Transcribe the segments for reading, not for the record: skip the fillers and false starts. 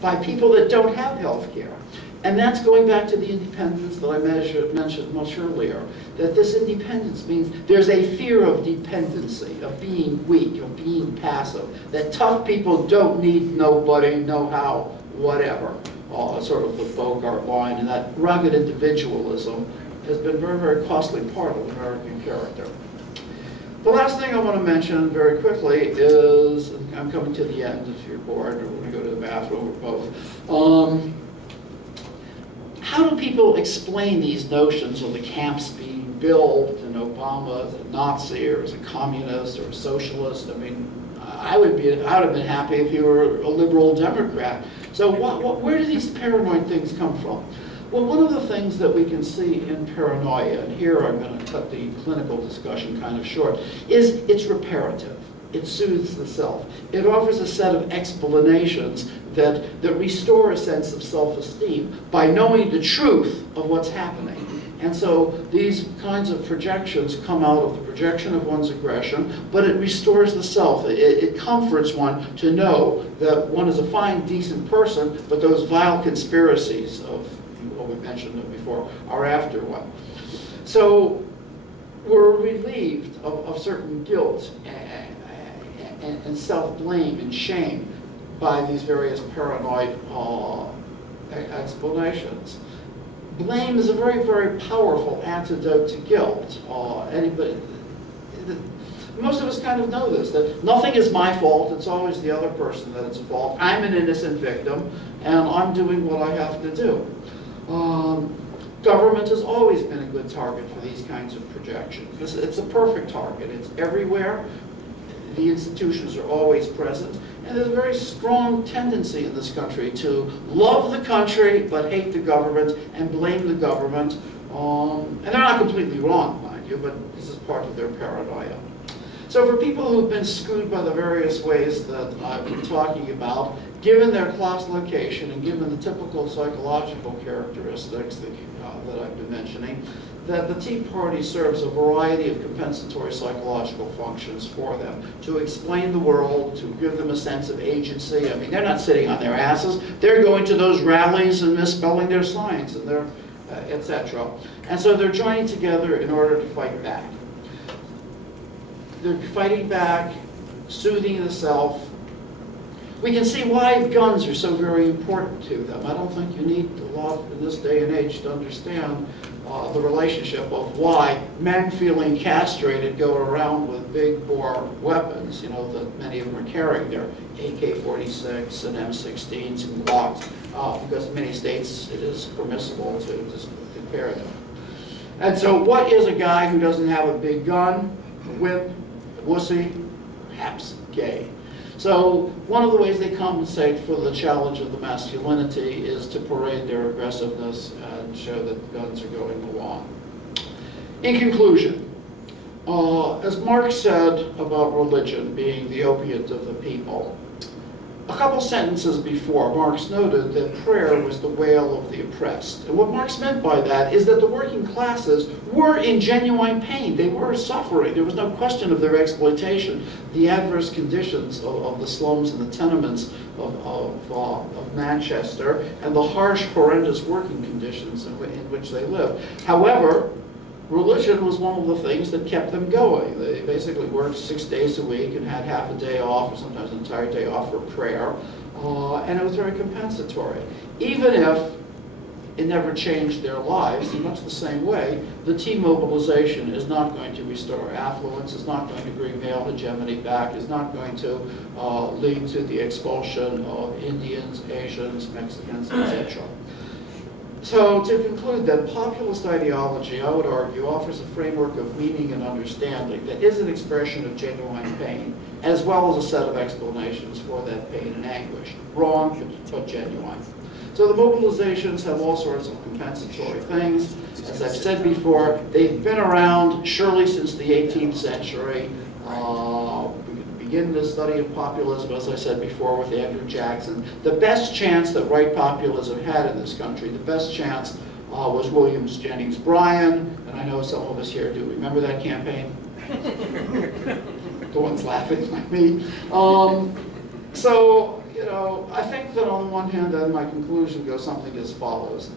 by people that don't have health care. And that's going back to the independence that I mentioned much earlier, that this independence means there's a fear of dependency, of being weak, of being passive, that tough people don't need nobody, know how, whatever, sort of the Bogart line, and that rugged individualism has been a very, very costly part of American character. The last thing I want to mention very quickly is, I'm coming to the end if you're bored, or we're going to go to the bathroom or both. How do people explain these notions of the camps being built, and Obama as a Nazi or as a communist or a socialist? I mean, I would have been happy if he were a liberal Democrat. So where do these paranoid things come from? Well, one of the things that we can see in paranoia, and here I'm going to cut the clinical discussion kind of short, is it's reparative. It soothes the self. It offers a set of explanations that restore a sense of self-esteem by knowing the truth of what's happening. And so these kinds of projections come out of the projection of one's aggression, but it restores the self. It comforts one to know that one is a fine, decent person, but those vile conspiracies of, well, we mentioned them before, are after one. So we're relieved of certain guilt and self-blame and shame by these various paranoid explanations. Blame is a very, very powerful antidote to guilt. Most of us kind of know this, that nothing is my fault, it's always the other person that it's fault. I'm an innocent victim, and I'm doing what I have to do. Government has always been a good target for these kinds of projections. It's a perfect target. It's everywhere. The institutions are always present. And there's a very strong tendency in this country to love the country but hate the government and blame the government. And they're not completely wrong, mind you, but this is part of their paranoia. So for people who've been screwed by the various ways that I've been talking about, given their class location and given the typical psychological characteristics that I've been mentioning, that the Tea Party serves a variety of compensatory psychological functions for them, to explain the world, to give them a sense of agency. I mean, they're not sitting on their asses. They're going to those rallies and misspelling their signs and their, etc. And so they're joining together in order to fight back. They're fighting back, soothing the self. We can see why guns are so very important to them. I don't think you need a lot in this day and age to understand the relationship of why men feeling castrated go around with big bore weapons, you know, that many of them are carrying their AK-46 and M16s and Glocks, because in many states it is permissible to just compare them. And so what is a guy who doesn't have a big gun, a whip, a wussy, perhaps gay? So one of the ways they compensate for the challenge of the masculinity is to parade their aggressiveness and show that guns are going along. In conclusion, as Marx said about religion being the opiate of the people, a couple sentences before, Marx noted that prayer was the wail of the oppressed. And what Marx meant by that is that the working classes were in genuine pain. They were suffering. There was no question of their exploitation. The adverse conditions of the slums and the tenements of Manchester, and the harsh, horrendous working conditions in which they lived. However, religion was one of the things that kept them going. They basically worked 6 days a week and had half a day off, or sometimes an entire day off for prayer, and it was very compensatory. Even if it never changed their lives, in much the same way, the tea mobilization is not going to restore affluence, is not going to bring male hegemony back, is not going to lead to the expulsion of Indians, Asians, Mexicans, etc. So to conclude, that populist ideology, I would argue, offers a framework of meaning and understanding that is an expression of genuine pain, as well as a set of explanations for that pain and anguish. Wrong, but genuine. So the mobilizations have all sorts of compensatory things. As I've said before, they've been around surely since the 18th century. We begin the study of populism, as I said before, with Andrew Jackson. The best chance that right populism had in this country, the best chance was William Jennings Bryan, and I know some of us here do remember that campaign. The ones laughing like me. So know, I think that on one hand, then my conclusion goes something as follows.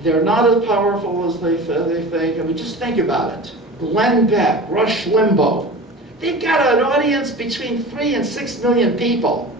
They're not as powerful as they think. I mean, just think about it. Glenn Beck, Rush Limbaugh. They've got an audience between 3 and 6 million people.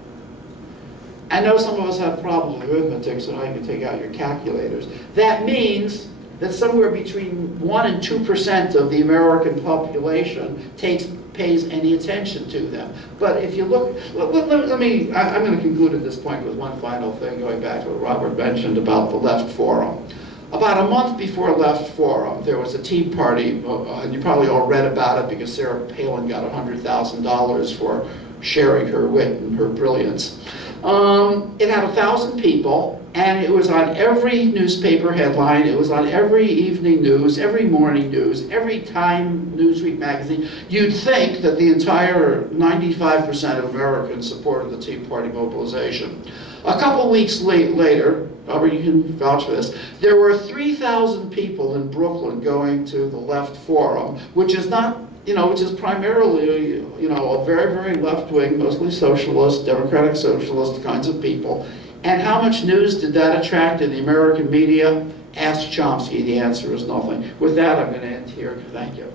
I know some of us have problems with arithmetic, so now you can take out your calculators. That means that somewhere between 1% and 2% of the American population pays any attention to them. But if you look, I'm going to conclude at this point with one final thing, going back to what Robert mentioned about the Left Forum. About a month before Left Forum, there was a Tea Party, and you probably all read about it because Sarah Palin got $100,000 for sharing her wit and her brilliance. It had 1,000 people, and it was on every newspaper headline, it was on every evening news, every morning news, every Time Newsweek magazine. You'd think that the entire 95% of Americans supported the Tea Party mobilization. A couple weeks later, Robert, you can vouch for this, there were 3,000 people in Brooklyn going to the Left Forum, which is not, which is primarily, a very, very left-wing, mostly socialist, democratic socialist kinds of people. And how much news did that attract in the American media? Ask Chomsky, the answer is nothing. With that, I'm going to end here. Thank you.